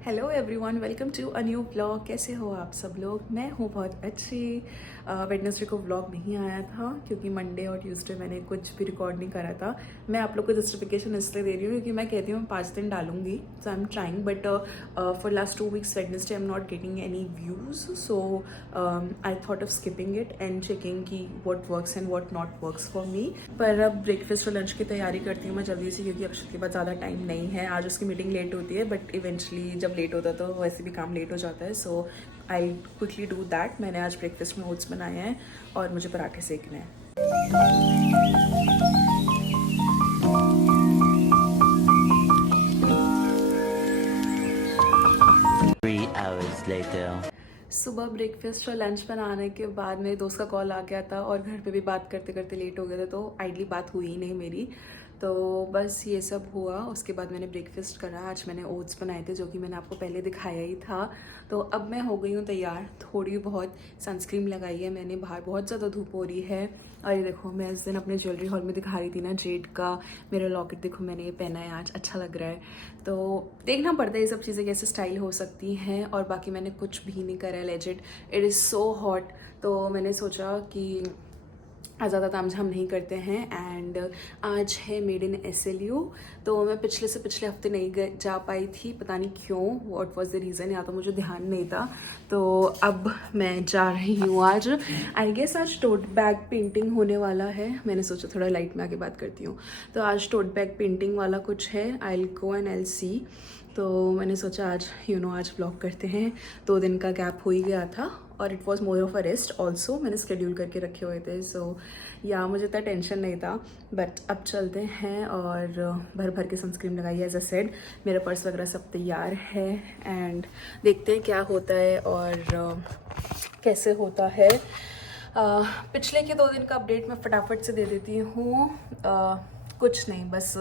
Hello everyone, welcome to a new vlog. कैसे हो आप सब लोग? मैं हूँ बहुत अच्छी। वेडनेसडे को व्लॉग नहीं आया था क्योंकि मंडे और ट्यूसडे मैंने कुछ भी रिकॉर्ड नहीं करा था। मैं आप लोग को जस्टिफिकेशन इसलिए दे रही हूँ क्योंकि मैं कहती हूँ 5 दिन डालूंगी, so I am trying, but for last 2 weeks Wednesday I am not getting any views, so I thought of skipping it and checking कि what works and what not works for me. पर अब breakfast और lunch की तैयारी करती हूँ मैं जल्दी से क्योंकि अक्षत के बाद ज़्यादा टाइम नहीं है। आज उसकी मीटिंग लेट होती है, बट इवेंचुअली जब लेट होता है तो वैसे भी काम लेट हो जाता है, so I quickly do that. मैंने आज ब्रेकफास्ट में ओट्स बनाए हैं और मुझे पराठे सेकने हैं। 3 hours later. सुबह ब्रेकफास्ट और लंच बनाने के बाद मेरे दोस्त का कॉल आ गया था और घर पे भी बात करते करते लेट हो गया था, तो आइडली बात हुई ही नहीं मेरी। तो बस ये सब हुआ। उसके बाद मैंने ब्रेकफास्ट करा। आज मैंने ओट्स बनाए थे जो कि मैंने आपको पहले दिखाया ही था। तो अब मैं हो गई हूँ तैयार। थोड़ी बहुत सनस्क्रीन लगाई है मैंने, बाहर बहुत ज़्यादा धूप हो रही है। और ये देखो, मैं इस दिन अपने ज्वेलरी हॉल में दिखा रही थी ना, जेड का मेरा लॉकेट देखो मैंने ये पहना है आज, अच्छा लग रहा है। तो देखना पड़ता है ये सब चीज़ें कैसे स्टाइल हो सकती हैं। और बाकी मैंने कुछ भी नहीं करा है, legit it is so hot. तो मैंने सोचा कि आज ज़्यादा तामझाम नहीं करते हैं। एंड आज है मेड इन SLU। तो मैं पिछले से पिछले हफ्ते नहीं जा पाई थी, पता नहीं क्यों, व्हाट वाज द रीज़न, या तो मुझे ध्यान नहीं था। तो अब मैं जा रही हूँ आज। आई गेस आज टोट बैग पेंटिंग होने वाला है। मैंने सोचा थोड़ा लाइट में आके बात करती हूँ। तो आज टोट बैग पेंटिंग वाला कुछ है, I will go and I will सी। तो मैंने सोचा आज आज व्लॉग करते हैं। 2 दिन का गैप हो ही गया था और it was more of a rest also. मैंने शेड्यूल करके रखे हुए थे, सो या मुझे इतना टेंशन नहीं था। बट अब चलते हैं और भर भर के सनस्क्रीन लगाई। एज अ सेड, मेरा पर्स वगैरह सब तैयार है एंड देखते हैं क्या होता है और कैसे होता है। पिछले के 2 दिन का अपडेट मैं फटाफट से दे देती हूँ। कुछ नहीं, बस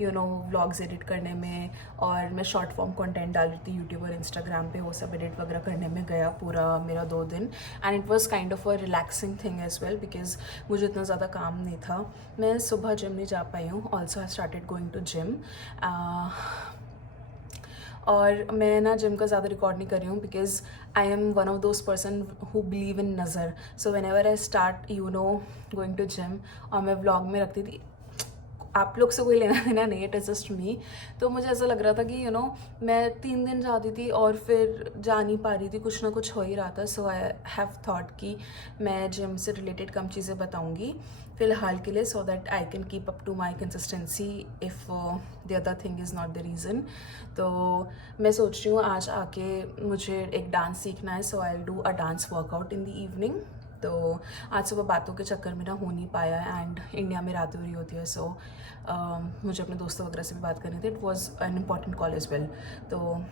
व्लॉग्स एडिट करने में, और मैं शॉर्ट फॉर्म कंटेंट डाल रही थी यूट्यूब और इंस्टाग्राम पे, वो सब एडिट वगैरह करने में गया पूरा मेरा 2 दिन। And it was kind of a relaxing thing as well because मुझे इतना ज़्यादा काम नहीं था। मैं सुबह जिम नहीं जा पाई हूँ। Also I started going to gym. और मैं ना जिम का ज़्यादा रिकॉर्ड नहीं कर रही हूँ because I am one of those person who believe in नज़र। So whenever I start going to gym, और मैं व्लॉग में रखती थी, आप लोग से कोई लेना देना नहीं, इट इज़ जस्ट मी। तो मुझे ऐसा लग रहा था कि मैं 3 दिन जाती थी और फिर जा नहीं पा रही थी, कुछ ना कुछ हो ही रहा था। सो आई हैव थॉट कि मैं जिम से रिलेटेड कम चीज़ें बताऊंगी फ़िलहाल के लिए, so that I can keep up to my consistency if the other thing is not the reason. तो मैं सोच रही हूँ आज आके मुझे एक डांस सीखना है, so I will do a dance workout in the evening. तो आज सुबह बातों के चक्कर में ना हो नहीं पाया एंड इंडिया में रात हो रही होती है, सो मुझे अपने दोस्तों वगैरह से भी बात करनी थी। It was an important call as well. तो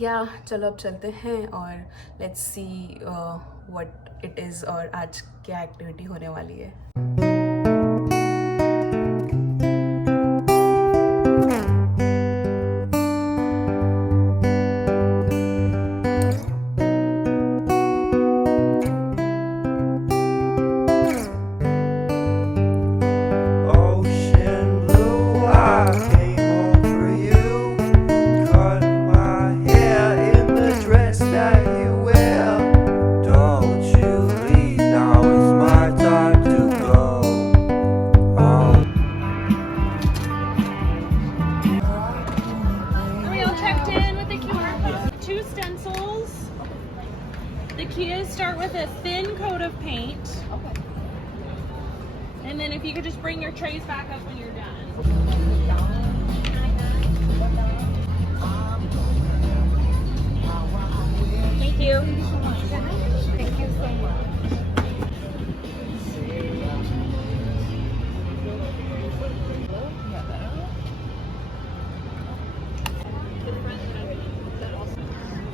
या चलो अब चलते हैं और let's see what it is और आज क्या एक्टिविटी होने वाली है। The Kias start with a thin coat of paint. Okay. And then if you could just bring your trays back up when you're done. Thank you. Thank you so much.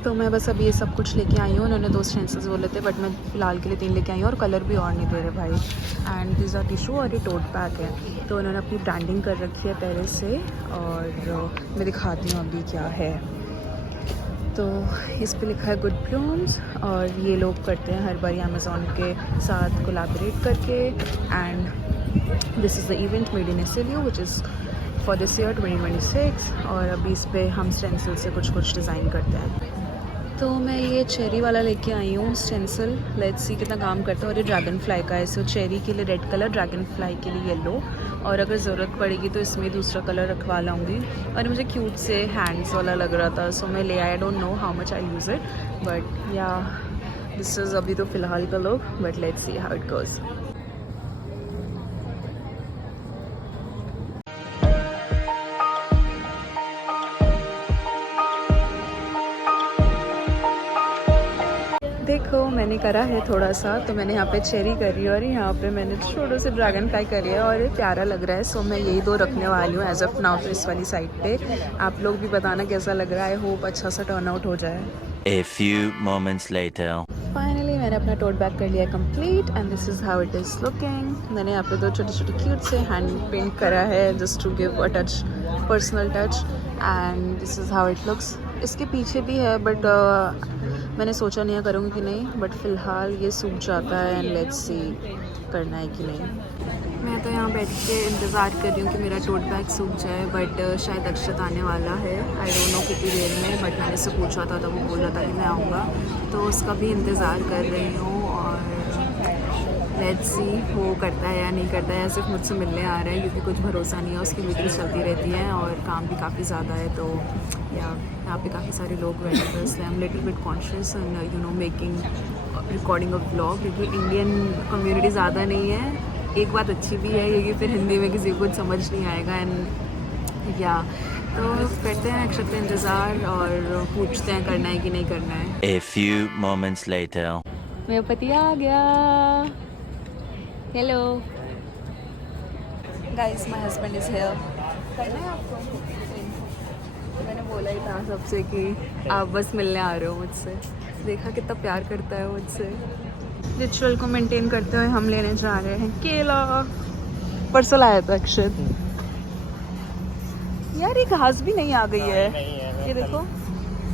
तो मैं बस अभी ये सब कुछ लेके आई हूँ। उन्होंने 2 स्टेंसिल्स बोले थे, बट मैं फ़िलहाल के लिए 3 लेके आई हूँ और कलर भी और नहीं दे रहे भाई। एंड दिस आर टिशू और ये टोट बैग है। तो उन्होंने अपनी ब्रांडिंग कर रखी है पहले से, और मैं दिखाती हूँ अभी क्या है। तो इस पे लिखा है गुड प्लूम्स, और ये लोग करते हैं हर बार अमेज़ॉन के साथ कोलैबोरेट करके। And this is the event made in SLU which is for this year 2026 और अभी इस पर हम स्टेंसिल से कुछ डिज़ाइन करते हैं। तो मैं ये चेरी वाला लेके आई हूँ स्टेंसिल, लेट्स सी कितना काम करता है। और ये ड्रैगन फ्लाई का है, सो चेरी के लिए रेड कलर, ड्रैगन फ्लाई के लिए येलो, और अगर ज़रूरत पड़ेगी तो इसमें दूसरा कलर रखवा लाऊंगी। और मुझे क्यूट से हैंड्स वाला लग रहा था, सो मैं ले आई don't know how much I use it, but या दिस इज़ अभी तो फ़िलहाल का look, but let's see how it goes. देखो मैंने करा है थोड़ा सा, तो मैंने यहाँ पे चेरी करी और यहाँ पे मैंने छोटे से ड्रैगन फ्लाई करी है और ये प्यारा लग रहा है। सो मैं यही दो रखने वाली हूँ एज ऑफ नाउ तो इस वाली साइड पे। आप लोग भी बताना कैसा लग रहा है, होप अच्छा सा टर्न आउट हो जाए। A few moments later. Finally मैंने अपना टोट बैग कर लिया complete and this is how it is looking. मैंने यहाँ पे दो छोटे छोटे क्यूट से हैंड पेंट करा है just to give a touch, personal touch, and this is how it looks. इसके पीछे भी है बट मैंने सोचा नहीं करूँगी कि नहीं, बट फ़िलहाल ये सूख जाता है एंड लेट्स सी करना है कि नहीं। मैं तो यहाँ बैठ के इंतज़ार कर रही हूँ कि मेरा टोट बैग सूख जाए, बट शायद अक्षत आने वाला है, आई डोंट नो कितनी देर में, बट मैंने उससे पूछा था तो वो बोल रहा था कि मैं आऊँगा, तो उसका भी इंतज़ार कर रही हूँ। और लेट्स सी वो करता है या नहीं करता है, या सिर्फ मुझसे मिलने आ रहा है, क्योंकि कुछ भरोसा नहीं है, उसकी मीटिंग्स चलती रहती हैं और काम भी काफ़ी ज़्यादा है। तो या यहाँ पे काफ़ी सारे लोग बैठे हैं, इसलिए I am little bit conscious and you know making recording of blog, क्योंकि इंडियन कम्युनिटी ज़्यादा नहीं है। एक बात अच्छी भी है क्योंकि फिर हिंदी में किसी को कुछ समझ नहीं आएगा एंड या तो करते हैं अक्षत का इंतज़ार और पूछते हैं करना है कि नहीं करना है। A few moments later. मेरा पति आ गया। Hello guys, my husband is here. करना है आपको? मैंने बोला ही था सबसे कि आप बस मिलने आ रहे हो मुझसे। देखा कितना प्यार करता है मुझसे। रिचुअल को मेंटेन करते हुए हम लेने जा रहे हैं केला। परसों लाया था अक्षत। यार ये घास भी नहीं आ गई है, ये देखो,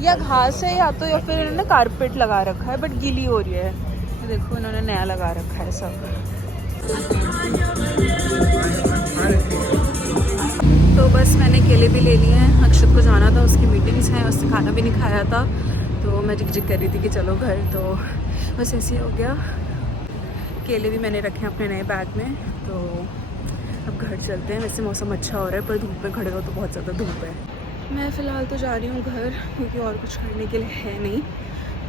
या घास है या तो या फिर इन्होंने कारपेट लगा रखा है बट गीली हो रही है। ये देखो इन्होंने नया लगा रखा है सब। तो बस मैंने केले भी ले लिए हैं, अक्षत को जाना था, उसकी मीटिंग्स हैं, उससे खाना भी नहीं खाया था, तो मैं झिक कर रही थी कि चलो घर, तो बस ऐसे ही हो गया। केले भी मैंने रखे हैं अपने नए बैग में, तो अब घर चलते हैं। वैसे मौसम अच्छा हो रहा है पर धूप में खड़े हो तो बहुत ज़्यादा धूप है। मैं फ़िलहाल तो जा रही हूँ घर, क्योंकि और कुछ करने के लिए है नहीं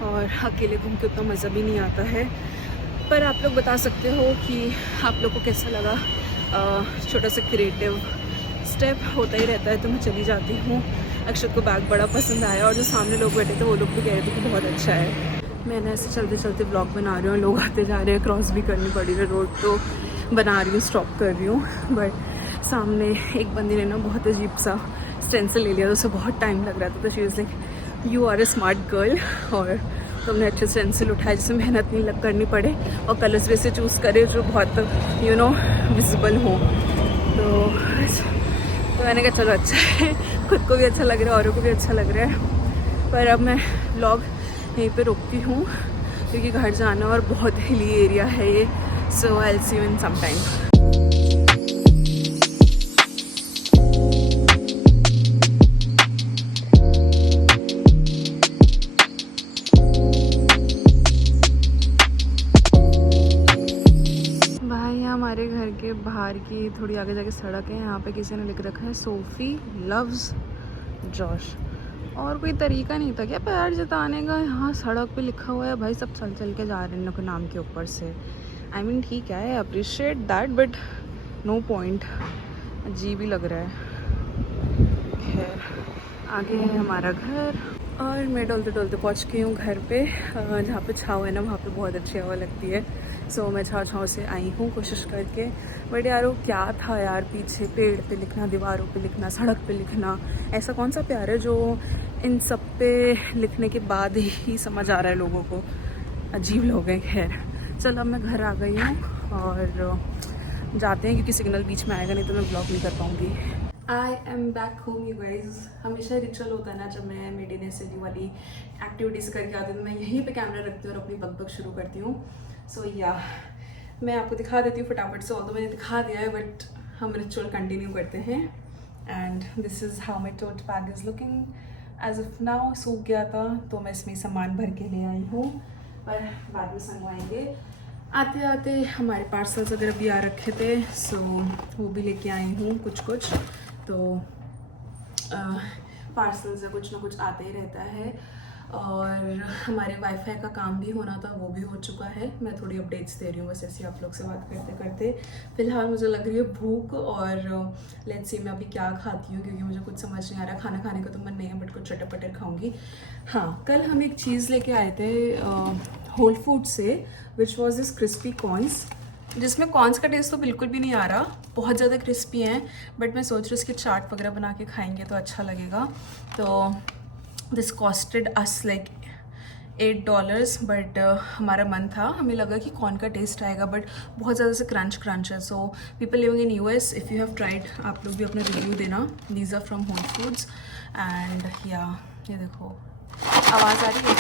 और अकेले घूम के उतना मज़ा भी नहीं आता है। पर आप लोग बता सकते हो कि आप लोग को कैसा लगा। छोटा सा क्रिएटिव स्टेप होता ही रहता है, तो मैं चली जाती हूँ। अक्षत को बैग बड़ा पसंद आया और जो सामने लोग बैठे थे वो लोग भी कह रहे थे कि बहुत अच्छा है। मैंने ऐसे चलते चलते ब्लॉग बना रही हूँ, लोग आते जा रहे हैं, क्रॉस भी करनी पड़ी है रोड, तो बना रही हूँ, स्टॉप कर रही हूँ। बट सामने एक बंदी ने ना बहुत अजीब सा स्टेंसिल ले लिया, तो उसे बहुत टाइम लग रहा था, तो she was like you are a smart girl, और तुमने अच्छे स्टेंसिल उठाया जिसमें मेहनत नहीं करनी पड़े और कलर्स भी ऐसे चूज़ करे जो बहुत यू नो विजिबल हो। तो मैंने कहा चलो अच्छा है, खुद को भी अच्छा लग रहा है, औरों को भी अच्छा लग रहा है। पर अब मैं व्लॉग यहीं पे रोकती हूँ क्योंकि घर जाना और बहुत हिली एरिया है ये। So I will see you in some time. हमारे घर के बाहर की थोड़ी आगे जाके सड़क है, यहाँ पे किसी ने लिख रखा है सोफी लव्स जॉश, और कोई तरीका नहीं था क्या प्यार जताने का। यहाँ सड़क पे लिखा हुआ है, भाई सब चल चल के जा रहे हैं लोग नाम के ऊपर से। आई मीन ठीक है, appreciate that, but no point, अजीब ही लग रहा है। खैर आगे है हमारा घर और मैं डोलते डोलते पहुँच गई हूँ घर पे। जहाँ पे छाँव है ना वहाँ पे बहुत अच्छी हवा लगती है। सो मैं छाँव से आई हूँ कोशिश करके। बट यार वो क्या था यार, पीछे पेड़ पे लिखना, दीवारों पे लिखना, सड़क पे लिखना, ऐसा कौन सा प्यार है जो इन सब पे लिखने के बाद ही समझ आ रहा है लोगों को। अजीब लोग हैं। खैर चलो अब मैं घर आ गई हूँ और जाते हैं क्योंकि सिग्नल बीच में आएगा, नहीं तो मैं ब्लॉग नहीं कर पाऊँगी। I am back home you guys. हमेशा रिचुअल होता है ना, जब मैं मेडिनेसली वाली एक्टिविटीज़ करके आती हूँ तो मैं यहीं पे कैमरा रखती हूँ और अपनी बकबक शुरू करती हूँ। सो या मैं आपको दिखा देती हूँ फटाफट से, तो मैंने दिखा दिया है, बट हम रिचुअल कंटिन्यू करते हैं। And this is how my tote bag is looking as of now. सूख गया था तो मैं इसमें सामान भर के ले आई हूँ, पर बाद में संगवाएंगे। आते आते हमारे पार्सल्स वगैरह भी आ रखे थे, सो वो भी लेके आई हूँ कुछ कुछ। तो पार्सल्स या कुछ ना कुछ आते ही रहता है। और हमारे वाईफाई का काम भी होना था, वो भी हो चुका है। मैं थोड़ी अपडेट्स दे रही हूँ बस ऐसे आप लोग से बात करते करते। फ़िलहाल मुझे लग रही है भूख, और लेट्स सी मैं अभी क्या खाती हूँ, क्योंकि मुझे कुछ समझ नहीं आ रहा। खाना खाने का तो मन नहीं है, बट कुछ चटर-पटर खाऊंगी। हाँ, कल हम एक चीज़ लेके आए थे होल फूड से, which was this crispy corns, जिसमें कॉर्न्स का टेस्ट तो बिल्कुल भी नहीं आ रहा, बहुत ज़्यादा क्रिस्पी हैं। बट मैं सोच रही हूँ इसकी चाट वगैरह बना के खाएंगे तो अच्छा लगेगा। तो this costed us like $8, but हमारा मन था, हमें लगा कि कॉर्न का टेस्ट आएगा, बट बहुत ज़्यादा से क्रंच है। So people living in US, if you have tried, आप लोग भी अपना रिव्यू देना। These are from Whole Foods and या ये देखो आवाज़ आ रही है,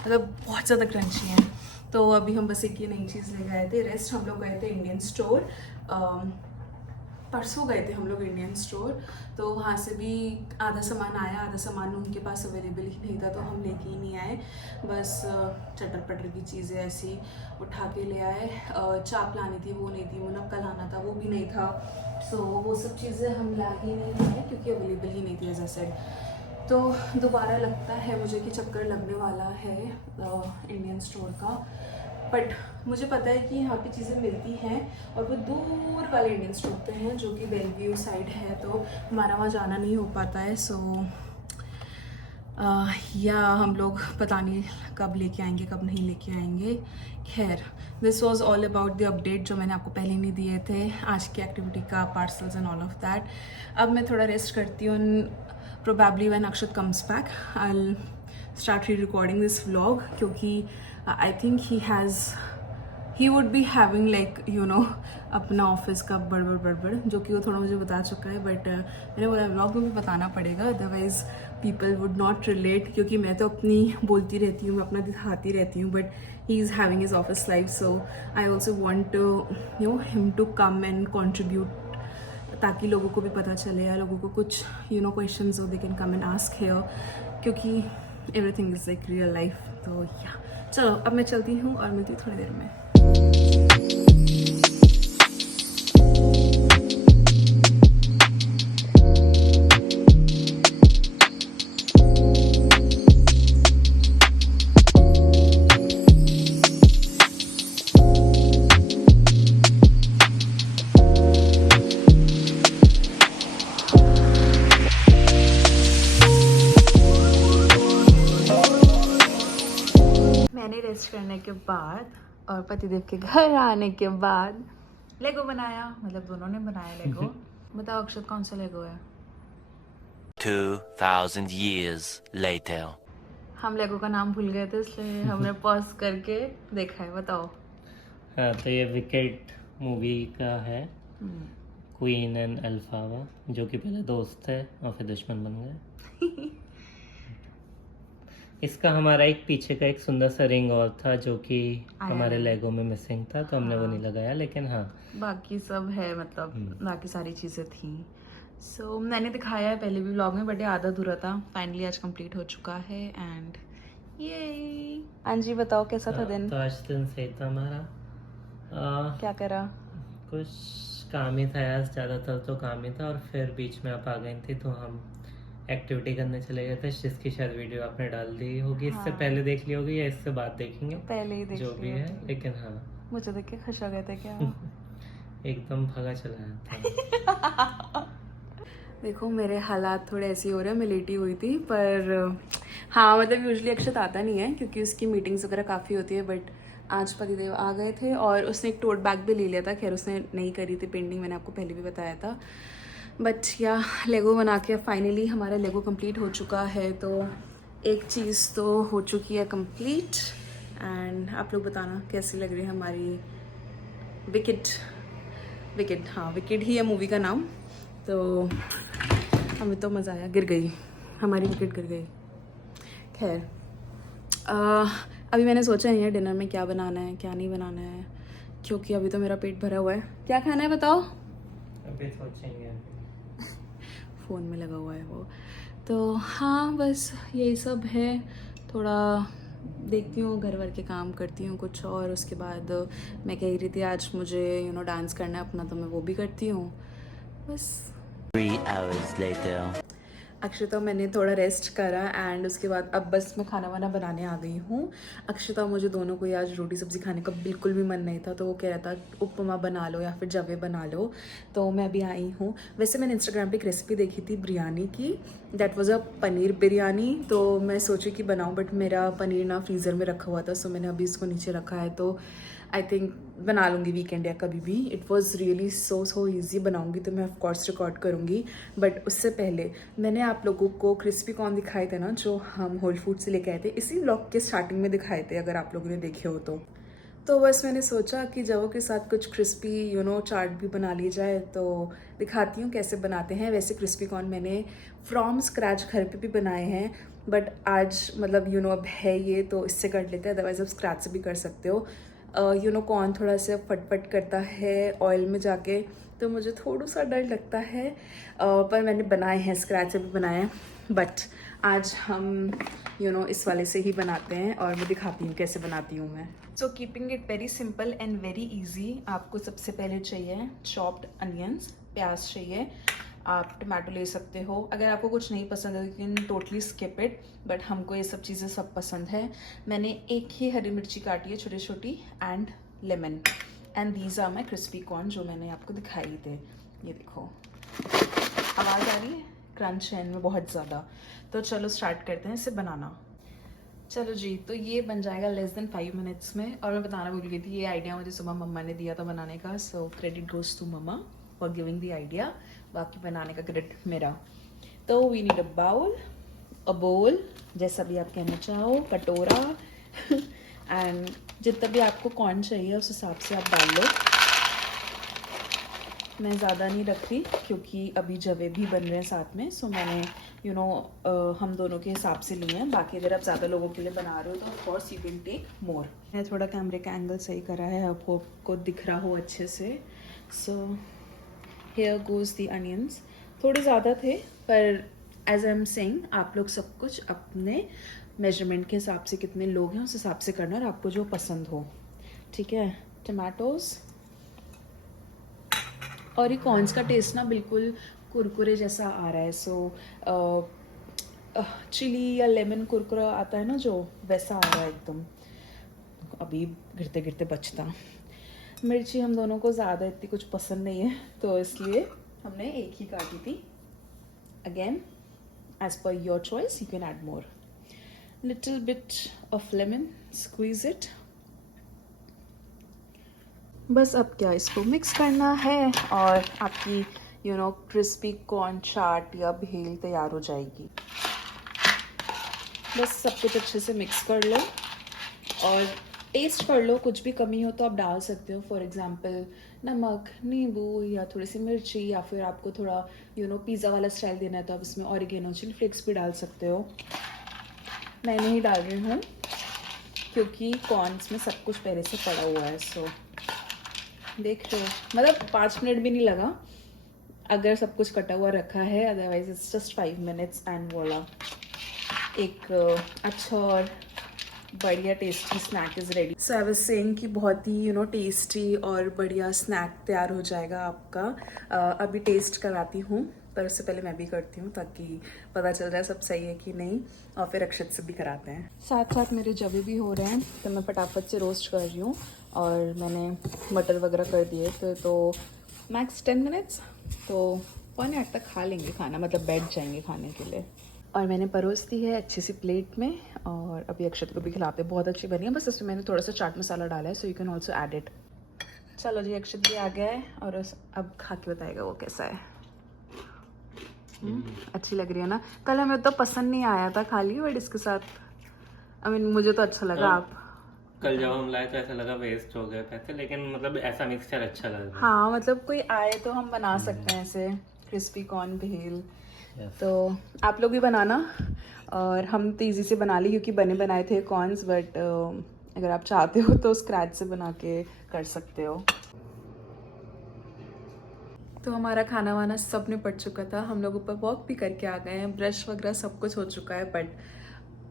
मतलब बहुत ज़्यादा क्रंची है। तो अभी हम बस एक ये नई चीज़ ले गए थे। रेस्ट हम लोग गए थे इंडियन स्टोर, परसों गए थे हम लोग इंडियन स्टोर। तो वहाँ से भी आधा सामान आया, आधा सामान उनके पास अवेलेबल ही नहीं था, तो हम लेके ही नहीं आए। बस चटर पटर की चीज़ें ऐसी उठा के ले आए। चाप लानी थी, वो नहीं थी। मुनक्का लाना था, वो भी नहीं था। सो वो सब चीज़ें हम ला ही नहीं आए, क्योंकि अवेलेबल ही नहीं थी एज आई सेड। तो दोबारा लगता है मुझे कि चक्कर लगने वाला है इंडियन स्टोर का। बट मुझे पता है कि यहाँ पे चीज़ें मिलती हैं, और वो दूर वाले इंडियन स्टोर पे हैं, जो कि बेलव्यू साइड है, तो हमारा वहाँ जाना नहीं हो पाता है। सो या हम लोग पता नहीं कब लेके आएंगे, कब नहीं लेके आएंगे। खैर, this was all about the update जो मैंने आपको पहले नहीं दिए थे, आज की एक्टिविटी का, parcels and all of that. अब मैं थोड़ा रेस्ट करती हूँ। Probably when Akshat comes back I will start re recording this vlog, क्योंकि I think he would be having like you know अपना ऑफिस का बड़बड़, जो कि वो थोड़ा मुझे बता चुका है। बट मैंने बोला व्लॉग में भी बताना पड़ेगा, otherwise people would not relate, क्योंकि मैं तो अपनी बोलती रहती हूँ, मैं अपना दिखाती रहती हूँ, but he is having his office life. So I also want you know him to come and contribute, ताकि लोगों को भी पता चले, या लोगों को कुछ यू नो क्वेश्चंस हो, they can come and ask here, क्योंकि everything is like real life. तो या चलो, अब मैं चलती हूँ और मिलती हूँ थोड़ी देर में। मैंने रेस्ट करने के बाद और पतिदेव के घर आने के बाद लेगो बनाया, मतलब दोनों ने बनाया लेगो। बताओ अक्षत, कौन सा लेगो है? 2000 years later. हम लेगो का नाम भूल गए थे, इसलिए हमने पॉज करके देखा है। बताओ। हाँ, तो ये विकेट मूवी का है, क्वीन एंड अल्फावा, जो कि पहले दोस्त थे और फिर दुश्मन बन गए। इसका हमारा एक पीछे का एक सुंदर सा रिंग और था, जो कि हमारे लेगो में मिसिंग था, तो हमने वो नहीं लगाया। लेकिन हाँ, बाकी सब है, मतलब बाकी सारी चीज़ें थी। सो मैंने दिखाया है पहले भी व्लॉग में, बट ये आधा अधूरा था। फाइनली आज कंप्लीट हो चुका है एंड ये। हाँ जी, बताओ कैसा था दिन? तो आज दिन सही था हमारा। क्या करा? कुछ काम ही था यार, ज़्यादातर तो काम ही था, और फिर बीच में आप आ गई थी, तो हम एक्टिविटी करने चले गए थे, जिसकी शायद वीडियो आपने डाल दी होगी। इससे पहले देख ली होगी या इससे बाद देखेंगे, पहले ही देख जो भी है। लेकिन हाँ, मुझे देख के खुश हो गए थे क्या? एकदम भगा चला था। देखो मेरे हालात थोड़े ऐसे हो रहे हैं, मैं लेटी हुई थी, पर हाँ मतलब यूजुअली अक्षत आता नहीं है, क्योंकि उसकी मीटिंग्स वगैरह काफ़ी होती है। बट आज पतिदेव आ गए थे, और उसने एक टोट बैग भी ले लिया था। खैर उसने नहीं करी थी पेंटिंग, मैंने आपको पहले भी बताया था। बट या लेगो बना के फाइनली हमारा लेगो कंप्लीट हो चुका है। तो एक चीज़ तो हो चुकी है कंप्लीट, एंड आप लोग बताना कैसी लग रही है हमारी विकेट। हाँ, विकेट ही है मूवी का नाम। तो हमें तो मज़ा आया। गिर गई हमारी विकेट, गिर गई। खैर अभी मैंने सोचा नहीं है डिनर में क्या बनाना है क्या नहीं बनाना है, क्योंकि अभी तो मेरा पेट भरा हुआ है। क्या खाना है बताओ? अभी सोचेंगे। फ़ोन में लगा हुआ है वो। तो हाँ बस यही सब है। थोड़ा देखती हूँ घर वर के काम करती हूँ कुछ, और उसके बाद मैं कह रही थी आज मुझे डांस करना है अपना, तो मैं वो भी करती हूँ बस। 3 hours later. अक्षता मैंने थोड़ा रेस्ट करा एंड उसके बाद अब बस मैं खाना वाना बनाने आ गई हूँ। अक्षता मुझे दोनों को आज रोटी सब्ज़ी खाने का बिल्कुल भी मन नहीं था, तो वो कह रहा था उपमा बना लो या फिर जवे बना लो, तो मैं अभी आई हूँ। वैसे मैंने इंस्टाग्राम पे एक रेसिपी देखी थी बिरयानी की, that was a paneer biryani, तो मैं सोची कि बनाऊँ, बट मेरा पनीर ना फ्रीज़र में रखा हुआ था, सो मैंने अभी इसको नीचे रखा है, तो आई थिंक बना लूँगी वीकेंड या कभी भी। It was really so easy. बनाऊँगी तो मैं ऑफ कोर्स रिकॉर्ड करूँगी, बट उससे पहले मैंने आप लोगों को क्रिस्पी कॉर्न दिखाए थे ना, जो हम होल फूड से लेके आए थे, इसी व्लॉग के स्टार्टिंग में दिखाए थे, अगर आप लोगों ने देखे हो तो बस मैंने सोचा कि जवों के साथ कुछ क्रिस्पी चाट भी बना ली जाए, तो दिखाती हूँ कैसे बनाते हैं। वैसे क्रिस्पी कॉर्न मैंने फ्रॉम स्क्रैच घर पे भी बनाए हैं, बट आज मतलब अब है ये, तो इससे कर लेते हैं, अदरवाइज आप स्क्रैच से भी कर सकते हो। कॉर्न थोड़ा सा फटफट करता है ऑयल में जाके, तो मुझे थोड़ा सा डर लगता है, पर मैंने बनाए हैं, स्क्रैच से भी बनाए हैं, बट आज हम इस वाले से ही बनाते हैं और मैं दिखाती हूँ कैसे बनाती हूँ मैं। So keeping it very simple and very easy. आपको सबसे पहले चाहिए चॉप्ड अनियंस, प्याज चाहिए, आप टमाटो ले सकते हो। अगर आपको कुछ नहीं पसंद है you can totally skip it, but हमको ये सब चीज़ें सब पसंद है। मैंने एक ही हरी मिर्ची काटी है छोटी छोटी, and lemon, and these are my crispy corn जो मैंने आपको दिखाई थे। ये देखो आवाज़ आ रही है, क्रंच है इनमें बहुत ज़्यादा। तो चलो स्टार्ट करते हैं इसे बनाना। चलो जी, तो ये बन जाएगा लेस देन 5 मिनट्स में। और मैं बताना भूल गई थी, ये आइडिया मुझे सुबह मम्मा ने दिया था बनाने का, so credit goes to mamma for giving the idea, बाकी बनाने का क्रेडिट मेरा। तो वी नीड अ बोल जैसा भी आप कहना चाहो, कटोरा एंड जितना भी आपको कॉर्न चाहिए उस हिसाब से आप डाल लो। मैं ज़्यादा नहीं रख रही क्योंकि अभी जवे भी बन रहे हैं साथ में, सो मैंने हम दोनों के हिसाब से लिए हैं। बाकी अगर आप ज़्यादा लोगों के लिए बना रहे हो तो of course you can take more. मैं थोड़ा कैमरे का एंगल सही करा है, आपको दिख रहा हो अच्छे से। So here goes the onions. थोड़े ज़्यादा थे, पर एज आई एम सेइंग आप लोग सब कुछ अपने मेजरमेंट के हिसाब से, कितने लोग हैं उस हिसाब से करना, और आपको जो पसंद हो, ठीक है। टमाटोज़, और ये कॉर्न्स का टेस्ट ना बिल्कुल कुरकुरे जैसा आ रहा है, सो चिली या लेमन कुरकुरा आता है ना जो, वैसा आ रहा है एकदम। अभी गिरते गिरते बचता। मिर्ची हम दोनों को ज़्यादा इतनी कुछ पसंद नहीं है, तो इसलिए हमने एक ही काटी थी। Again as per your choice you can add more. Little bit of lemon, squeeze it. बस अब क्या, इसको मिक्स करना है और आपकी क्रिस्पी कॉर्न चाट या भेल तैयार हो जाएगी। बस सब कुछ अच्छे से मिक्स कर लो और टेस्ट कर लो, कुछ भी कमी हो तो आप डाल सकते हो। फॉर एग्जांपल नमक, नींबू या थोड़ी सी मिर्ची, या फिर आपको थोड़ा पिज़्ज़ा वाला स्टाइल देना है तो आप इसमें ऑरिगेनो, चिली फ्लेक्स भी डाल सकते हो। मैं नहीं डाल रही हूँ क्योंकि कॉर्न्स में सब कुछ पहले से पड़ा हुआ है। सो देख रहे हो, मतलब 5 मिनट भी नहीं लगा अगर सब कुछ कटा हुआ रखा है, otherwise it's just 5 minutes and voila एक अच्छा और बढ़िया tasty snack is ready. So I was saying कि बहुत ही टेस्टी और बढ़िया स्नैक तैयार हो जाएगा आपका। अभी टेस्ट कराती हूँ, पर उससे पहले मैं भी करती हूँ ताकि पता चल जाए सब सही है कि नहीं, और फिर अक्षत से भी कराते हैं। साथ साथ मेरे जवे भी हो रहे हैं, तो मैं फटाफट से रोस्ट कर रही हूँ, और मैंने मटर वगैरह कर दिए तो मैक्स 10 मिनट्स, तो 1 मिनट तक खा लेंगे खाना, मतलब बैठ जाएंगे खाने के लिए। और मैंने परोस दी है अच्छी सी प्लेट में, और अभी अक्षत को भी खिलाते हैं। बहुत अच्छी बनी है, बस इसमें मैंने थोड़ा सा चाट मसाला डाला है, so you can also add it. चलो जी, अक्षत भी आ गया है और अब खा के बताएगा वो कैसा है। अच्छी लग रही है ना। कल हमें तो पसंद नहीं आया था खाली, बट इसके साथ मुझे तो अच्छा लगा। आप कल जब हम लाए तो ऐसा लगा वेस्ट हो गए पैसे, लेकिन मतलब ऐसा मिक्सचर अच्छा लग रहा है। हाँ, मतलब कोई आए तो हम बना सकते हैं ऐसे क्रिस्पी कॉर्न भेल। तो आप लोग भी बनाना, और हम तो ईजी से बना ली क्योंकि बने बनाए थे कॉर्न्स, बट अगर आप चाहते हो तो स्क्रैच से बना के कर सकते हो। तो हमारा खाना वाना सब ने पड़ चुका था, हम लोग ऊपर वॉक भी करके आ गए हैं, ब्रश वगैरह सब कुछ हो चुका है। बट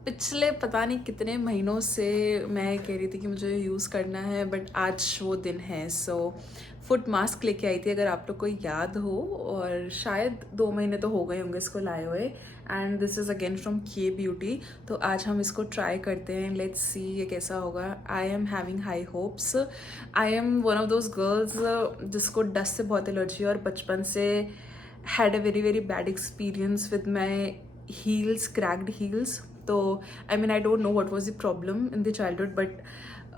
पिछले पता नहीं कितने महीनों से मैं कह रही थी कि मुझे यूज़ करना है, बट आज वो दिन है। सो फुट मास्क लेके आई थी, अगर आप लोग को याद हो, और शायद 2 महीने तो हो गए होंगे इसको लाए हुए। And this is again from के ब्यूटी। तो आज हम इसको ट्राई करते हैं, लेट्स सी ये कैसा होगा। I am having high hopes. I am one of those girls जिसको डस्ट से बहुत एलर्जी है, और बचपन से had a very very bad experience with my heels, cracked heels. तो I mean I don't know what was the problem in the childhood, but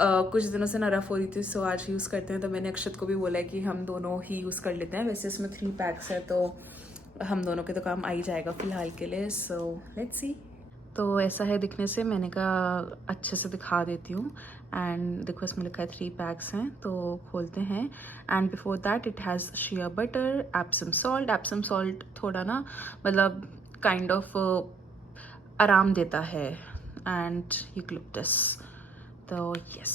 कुछ दिनों से ना रफ हो रही थी, सो आज यूज़ करते हैं। तो मैंने अक्षत को भी बोला है कि हम दोनों ही यूज़ कर लेते हैं। वैसे इसमें 3 पैक्स है, तो हम दोनों के तो काम आ ही जाएगा फिलहाल के लिए। So let's see. तो ऐसा है दिखने से, मैंने कहा अच्छे से दिखा देती हूँ। एंड देखो इसमें लिखा है 3 पैक्स हैं, तो खोलते हैं। And before that it has shea butter, Epsom salt. Epsom salt थोड़ा ना मतलब काइंड ऑफ आराम देता है, एंड यूकलिप्टस। तो यस,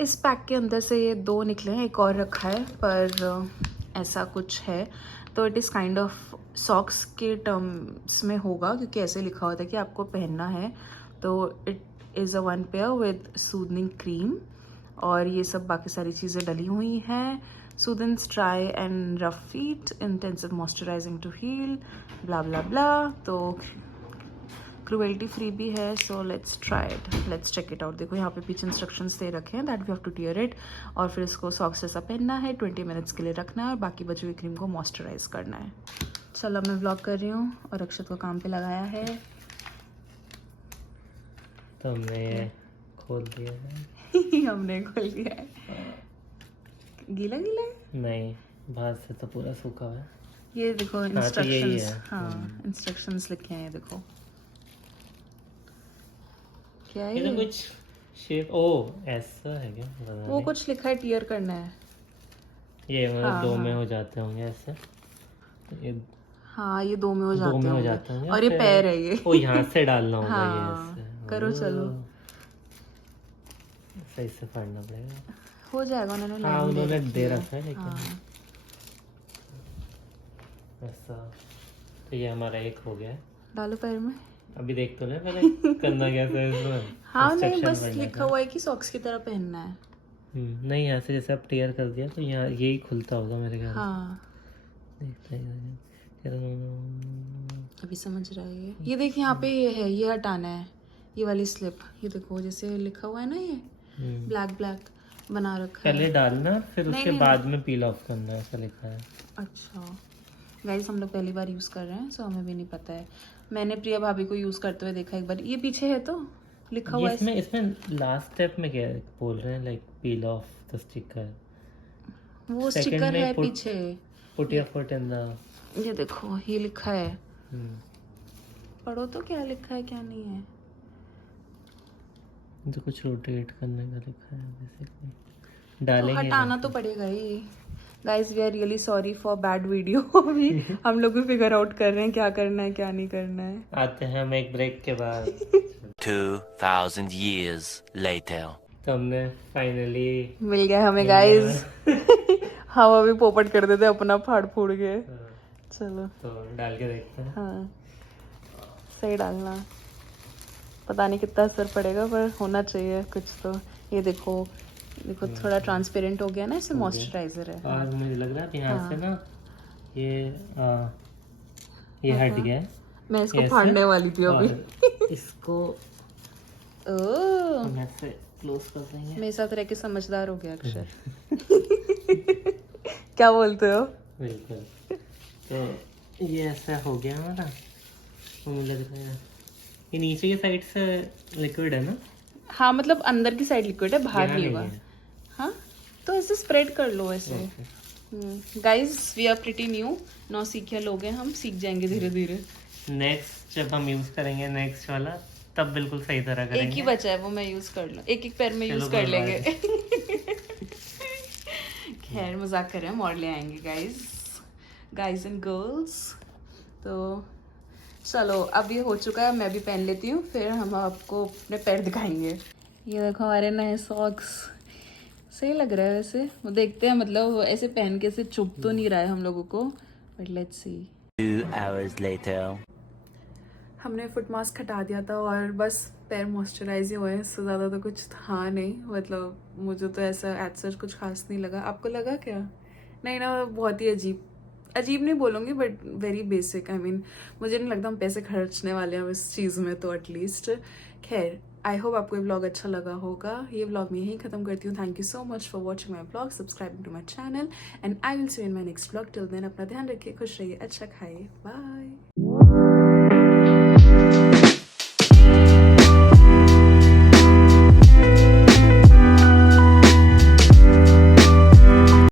इस पैक के अंदर से ये 2 निकले हैं, एक और रखा है, पर ऐसा कुछ है। तो it is kind of socks के टर्म्स में होगा, क्योंकि ऐसे लिखा होता है कि आपको पहनना है। तो it is a 1 pair with soothing cream, और ये सब बाकी सारी चीज़ें डली हुई हैं। Soothes dry and rough feet, intensive moisturising to heal, blah blah blah. तो क्रुएल्टी फ्री भी है। So let's try it, let's check it out. देखो यहाँ पे पीछे इंस्ट्रक्शंस दे रखे हैं that we have to tear it, और फिर इसको सॉक्स जैसा पहनना है, 20 मिनट्स के लिए रखना है, और बाकी बची हुई क्रीम को मॉइस्चराइज करना है। चलो मैं व्लॉग कर रही हूँ, और अक्षत को काम पे लगाया है। तो हमने खोल दिया है। हमने खोल दिया है। गीला गीला है? नहीं, बाहर से तो पूरा सूखा हुआ है। ये देखो तो यही इंस्ट्रक्शंस। है। हाँ इंस्ट्रक्शंस लिखे हैं, ये देखो क्या है ये तो ये? कुछ शेप, ओ ऐसा है क्या? पता वो नहीं। कुछ लिखा है टियर करना है। ये मतलब हाँ, 2 में हाँ। हो जाते होंगे ऐसे। ये हाँ ये 2 में हो 2 जाते में हो होंगे। जाते होंगे, और ये फिर- पैर है ये। ओ यहाँ से डालना होगा। हाँ, ये ऐसे करो चलो। सही से फाड़ना पड़ेगा। हो जाएगा, उन्होंने हाँ लाइन उन्होंने रखी दे है। रखा है, लेकिन हाँ। ऐसा। तो ये हमारा एक हो गया है। डालो पैर में। अभी देख तो ले पहले करना कैसा है इसमें। हाँ नहीं, Instruction बस पढ़ने लिखा का। हुआ है कि सॉक्स की तरह पहनना है। नहीं, यहाँ से जैसे आप टीयर कर दिया तो यहाँ यही खुलता होगा मेरे ख्याल से। हाँ देखते हैं। चलो। अभी समझ रहा है ये देखिए यहाँ पे ये है, ये हटाना है, ये वाली स्लिप। ये देखो जैसे लिखा हुआ है ना, ये ब्लैक ब्लैक बना रखा है। पहले डालना, फिर नहीं, उसके नहीं, बाद में पील ऑफ करना, ऐसा लिखा है। अच्छा गाइस, हम लोग पहली बार यूज़ कर रहे हैं, सो हमें भी नहीं पता है। मैंने प्रिया भाभी को यूज़ करते हुए देखा एक बार। ये पीछे है तो लिखा हुआ है इसमें लास्ट स्टेप में क्या बोल रहे हैं, like peel of the sticker. वो Second स्टिकर में है put- पीछे। Put your foot in the. ये देखो ये लिखा है, पढ़ो तो क्या लिखा है क्या नहीं है। तो कुछ रोटेट करने का लिखा है बेसिकली। तो डालेंगे हटाना तो पड़ेगा ही। Guys we are really sorry for bad video. अभी हम लोग भी फिगर आउट कर रहे हैं क्या करना है क्या नहीं करना है। आते हैं हम एक ब्रेक के बाद। 2,000 years later. तो हमने फाइनली मिल गया हमें गाइस। हम अभी पोपट कर देते अपना फाड़ फूड़ के। चलो तो डाल के देखते हैं। हाँ सही डालना, पता नहीं कितना असर पड़ेगा पर होना चाहिए कुछ तो। ये देखो देखो थोड़ा ट्रांसपेरेंट हो गया ना, इसमें मॉइस्चराइजर है। और मुझे लग रहा है यहाँ से ना ये हट गया है। मैं इसको ऐसे? फाड़ने वाली थी अभी। और इसको ओह हम ऐसे क्लोज कर देंगे। मेरे साथ रह के समझदार हो गया अक्षर। क्या बोलते हो? बिल्कुल। तो ये ऐसा हो गया हमारा। तो मुझे लग रहा है ये नीचे की साइड से लिक्विड है ना। हाँ मतलब अंदर की साइड लिक्विड है, बाहर यहाँ नहीं होगा। हाँ तो ऐसे स्प्रेड कर लो ऐसे। Guys we are pretty new, नौसिखिया लोग हैं हम, सीख जाएंगे धीरे धीरे। नेक्स्ट जब हम यूज करेंगे नेक्स्ट वाला, तब बिल्कुल सही तरह करेंगे। एक ही बचा है वो मैं यूज कर लूँ, एक एक पैर में यूज चलो, कर कोई लेंगे। खैर मजाक कर रहे हैं, हम और ले आएंगे गाइस एंड गर्ल्स। तो चलो अब ये हो चुका है, मैं भी पहन लेती हूँ, फिर हम आपको अपने पैर दिखाएंगे। ये देखो हमारे नए सॉक्स, सही लग रहा है वैसे, वो देखते हैं, मतलब ऐसे पहन के ऐसे चुभ तो नहीं रहा है हम लोगों को, but let's see. 2 hours later. हमने फुट मास्क हटा दिया था और बस पैर मॉइस्चराइज ही हुए हैं, इससे ज़्यादा तो कुछ था नहीं, मतलब मुझे तो ऐसा एज सच कुछ खास नहीं लगा। आपको लगा क्या? नहीं ना, बहुत ही अजीब नहीं बोलूँगी but very basic. I mean मुझे नहीं लगता हम पैसे खर्चने वाले हैं इस चीज़ में, तो एटलीस्ट। खैर, आई होप आपको ये व्लॉग अच्छा लगा होगा। ये व्लॉग मैं यहीं ख़त्म करती हूँ। Thank you so much for watching my vlog, subscribing to my channel, and I will see you in my next vlog. Till then अपना ध्यान रखिए, खुश रहिए, अच्छा खाइए, बाय।